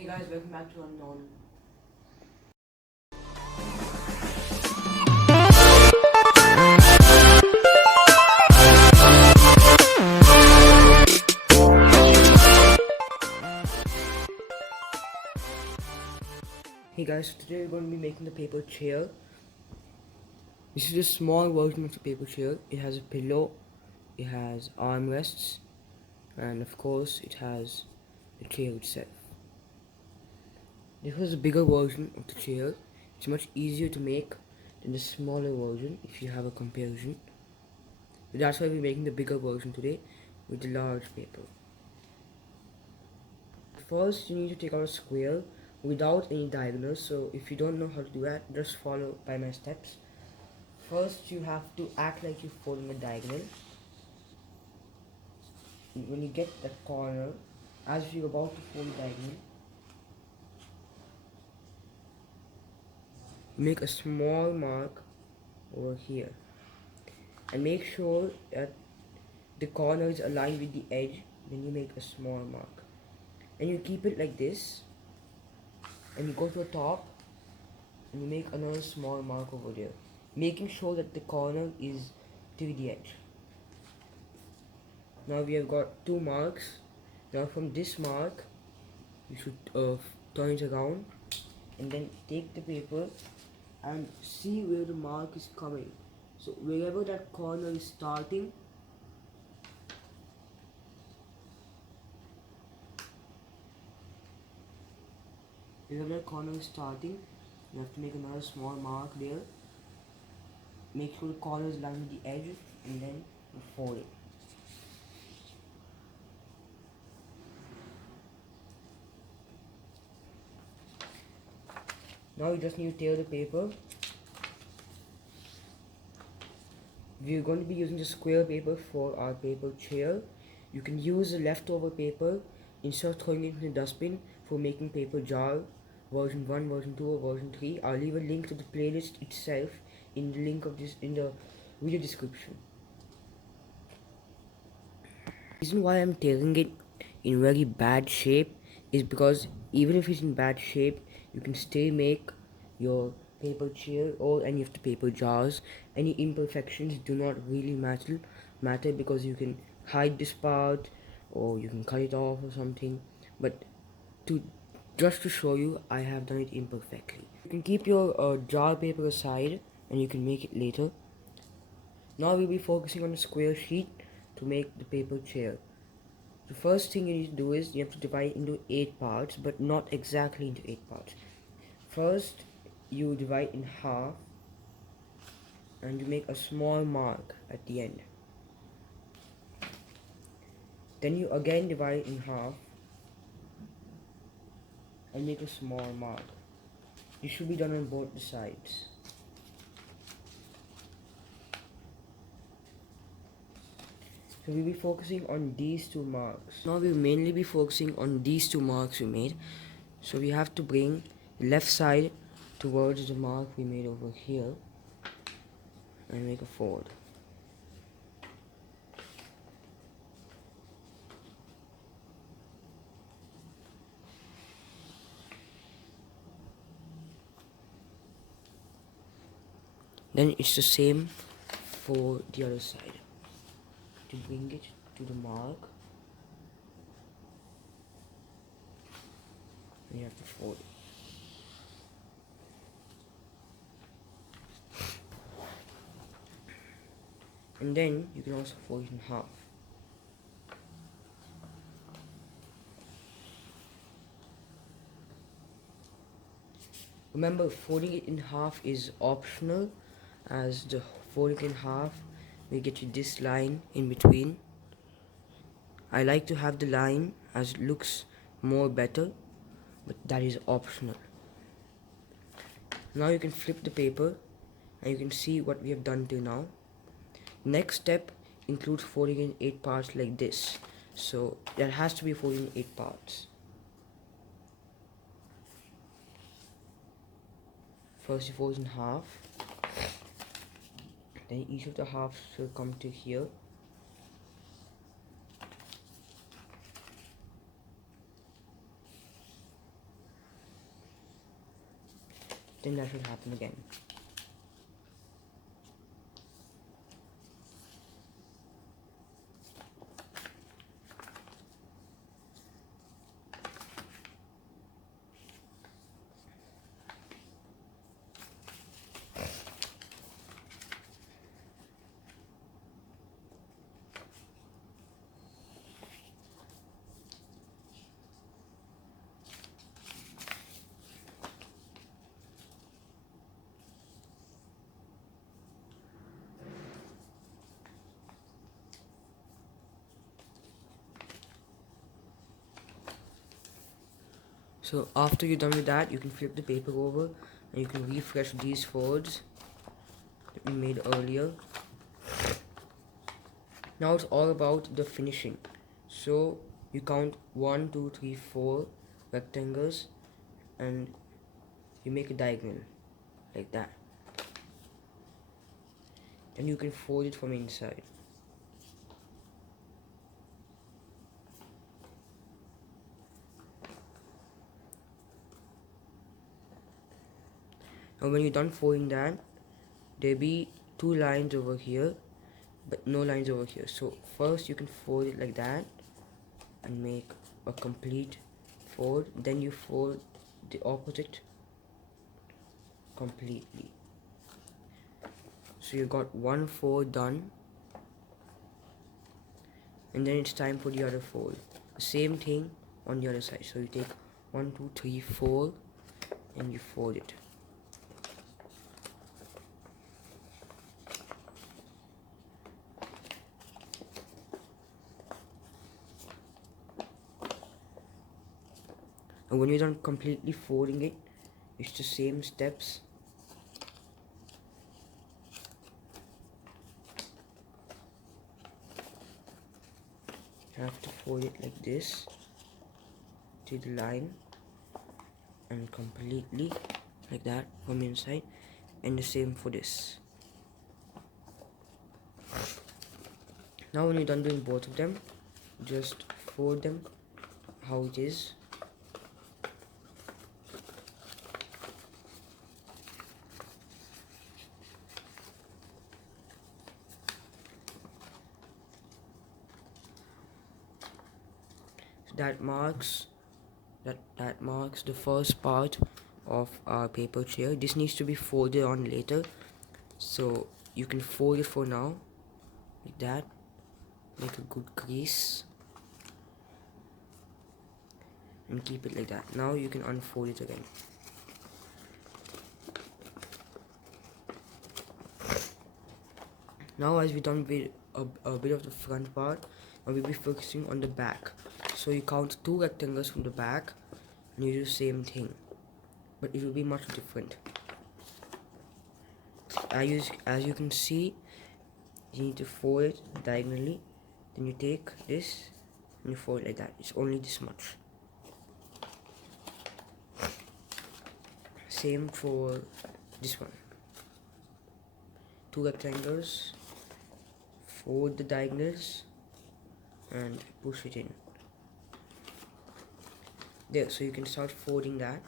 Hey guys, welcome back to Unknown. Hey guys, so today we're going to be making the paper chair. This is a small version of the paper chair. It has a pillow, it has armrests, and of course it has the chair itself. This was a bigger version of the chair. It's much easier to make than the smaller version if you have a comparison. But that's why we're making the bigger version today with the large paper. First, you need to take out a square without any diagonals. So if you don't know how to do that, just follow by my steps. First, you have to act like you're folding a diagonal. When you get that corner, as if you're about to fold a diagonal, make a small mark over here. And make sure that the corner is aligned with the edge. Then you make a small mark. And you keep it like this. And you go to the top. And you make another small mark over there. Making sure that the corner is to the edge. Now we have got two marks. Now from this mark, you should turn it around. And then take the paper and see where the mark is coming. So wherever that corner is starting, you have to make another small mark there. Make sure the corner is aligned with the edge and then fold it. Now you just need to tear the paper. We're going to be using the square paper for our paper chair. You can use the leftover paper instead of throwing it in the dustbin for making paper jar version 1, version 2 or version 3. I'll leave a link to the playlist itself in the link of this in the video description. The reason why I'm tearing it in very bad shape is because even if it's in bad shape, you can still make your paper chair or any of the paper jars. Any imperfections do not really matter because you can hide this part or you can cut it off or something. But just to show you, I have done it imperfectly. You can keep your jar paper aside and you can make it later. Now we'll be focusing on the square sheet to make the paper chair. The first thing you need to do is you have to divide into 8 parts, but not exactly into 8 parts. First, you divide in half and you make a small mark at the end. Then you again divide in half and make a small mark. This should be done on both the sides. So we'll be focusing on these two marks. Now we'll mainly be focusing on these two marks we made. So we have to bring the left side towards the mark we made over here and make a fold. Then it's the same for the other side. To bring it to the mark, and you have to fold it. And then you can also fold it in half. Remember, folding it in half is optional, as the folding in half will get you this line in between. I like to have the line as it looks more better, but that is optional. Now you can flip the paper and you can see what we have done till now. Next step includes folding in 8 parts like this. So that has to be folded in 8 parts. First you fold in half. Then each of the halves will come to here. then that should happen again. So after you're done with that, you can flip the paper over and you can refresh these folds that we made earlier. Now it's all about the finishing. So you count 1, 2, 3, 4 rectangles and you make a diagonal like that. And you can fold it from inside. And when you're done folding that, there'll be 2 lines over here but no lines over here. So first you can fold it like that and make a complete fold, then you fold the opposite completely. So you got one fold done, and then it's time for the other fold. The same thing on the other side. So you take 1, 2, 3, 4 and you fold it. And when you're done completely folding it, it's the same steps. You have to fold it like this to the line and completely like that from inside, and the same for this. Now when you're done doing both of them, just fold them how it is. That marks the first part of our paper chair. This needs to be folded on later, so you can fold it for now like that. Make a good crease and keep it like that. Now you can unfold it again. Now as we've done with a bit of the front part, now we'll be focusing on the back. So you count 2 rectangles from the back and you do the same thing, but it will be much different. As you can see, you need to fold it diagonally, then you take this and you fold it like that. It's only this much. Same for this one. 2 rectangles, fold the diagonals and push it in. There, so you can start folding that.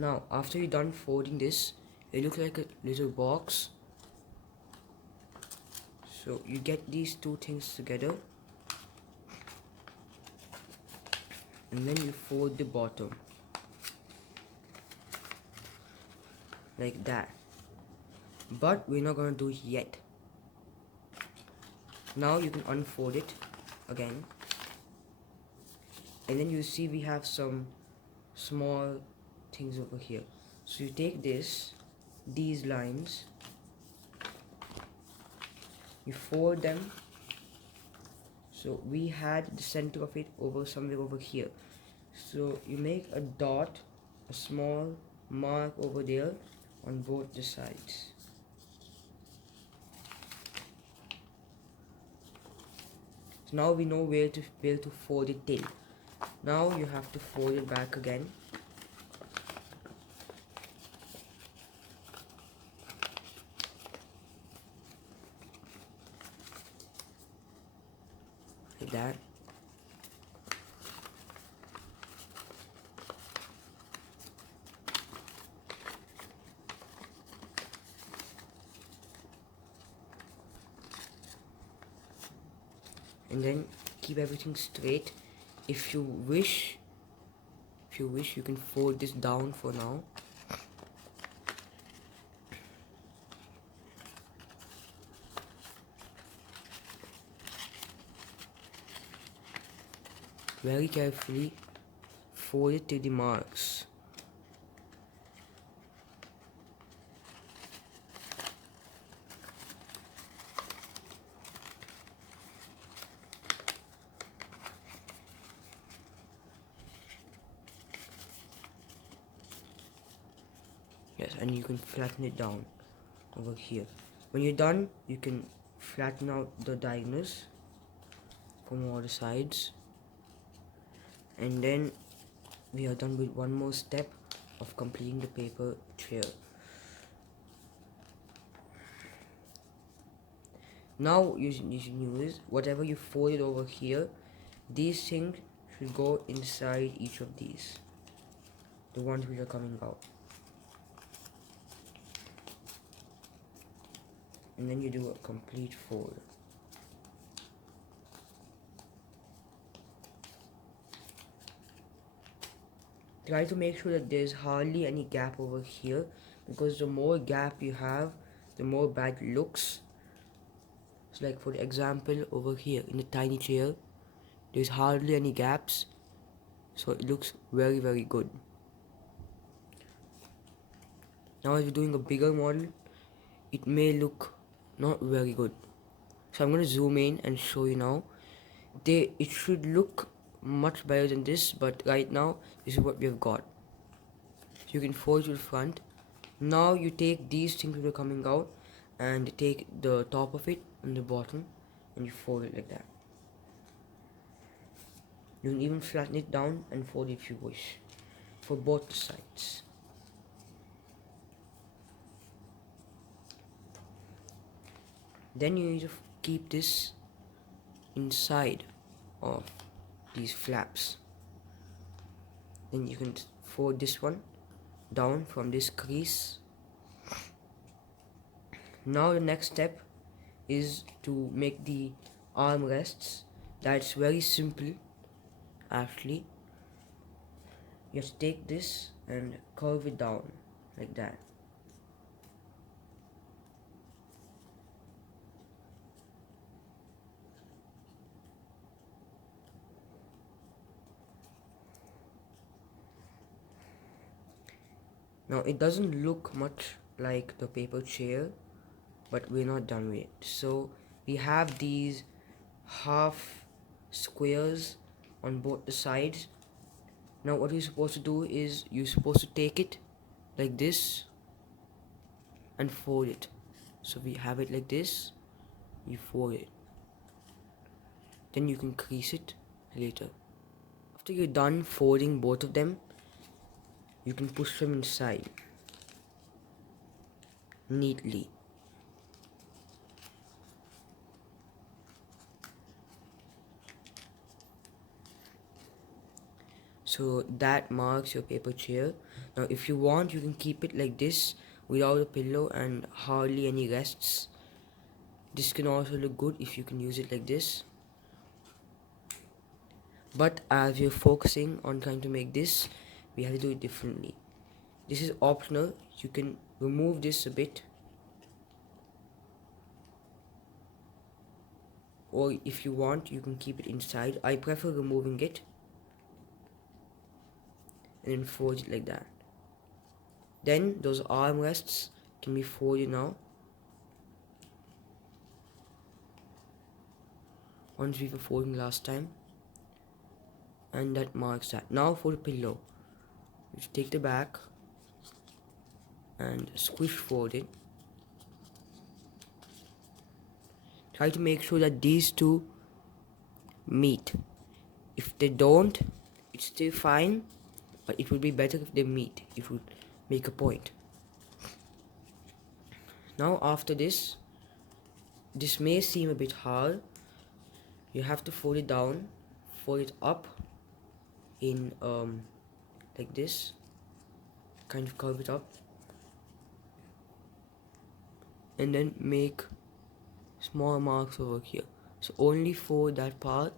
Now after you're done folding this, it looks like a little box. So you get these 2 things together and then you fold the bottom like that, but we're not gonna do it yet. Now you can unfold it again, and then you see we have some small things over here. So you take these lines, you fold them. So we had the center of it over somewhere over here, So you make a dot, a small mark over there on both the sides. So now we know where to fold it till. Now you have to fold it back again. Like that. And then keep everything straight. If you wish you can fold this down for now. Very carefully fold it to the marks. Yes, and you can flatten it down over here. When you're done, you can flatten out the diagonals from all the sides. And then we are done with one more step of completing the paper trail. Now you should use whatever you folded over here. These things should go inside each of these, the ones which are coming out. And then you do a complete fold. Try to make sure that there's hardly any gap over here, because the more gap you have, the more bad it looks. So like for example, over here in the tiny chair, there's hardly any gaps, so it looks very, very good. Now if you're doing a bigger model, it may look not very good. So I'm going to zoom in and show you now. It should look much better than this, but right now this is what we've got. So you can fold to the front. Now you take these things that are coming out and take the top of it and the bottom and you fold it like that. You can even flatten it down and fold it if you wish, for both sides. Then you need to keep this inside of these flaps. Then you can fold this one down from this crease. Now the next step is to make the armrests. That's very simple actually. Just take this and curve it down like that. Now it doesn't look much like the paper chair, but we're not done with it. So we have these half squares on both the sides. Now what you're supposed to do is you're supposed to take it like this and fold it. So we have it like this, you fold it. Then you can crease it later. After you're done folding both of them, you can push them inside neatly. So that marks your paper chair. Now if you want, you can keep it like this without a pillow and hardly any rests. This can also look good if you can use it like this. But as we're focusing on trying to make this, we have to do it differently. This is optional. You can remove this a bit, or if you want, you can keep it inside. I prefer removing it and then fold it like that. Then those armrests can be folded now. Once we were folding last time. and that marks that. Now for the pillow, just take the back and squish forward it. Try to make sure that these two meet. If they don't, it's still fine, but it would be better if they meet, if you make a point. Now after this may seem a bit hard. You have to fold it down, fold it up in like this, kind of curve it up, and then make small marks over here. So only for that part,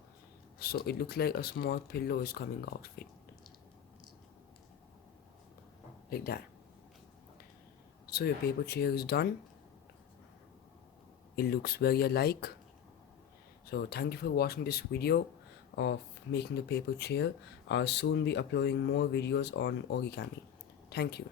so it looks like a small pillow is coming out of it, like that. So your paper chair is done. It looks very alike. So thank you for watching this video of making the paper chair. I'll soon be uploading more videos on origami. Thank you.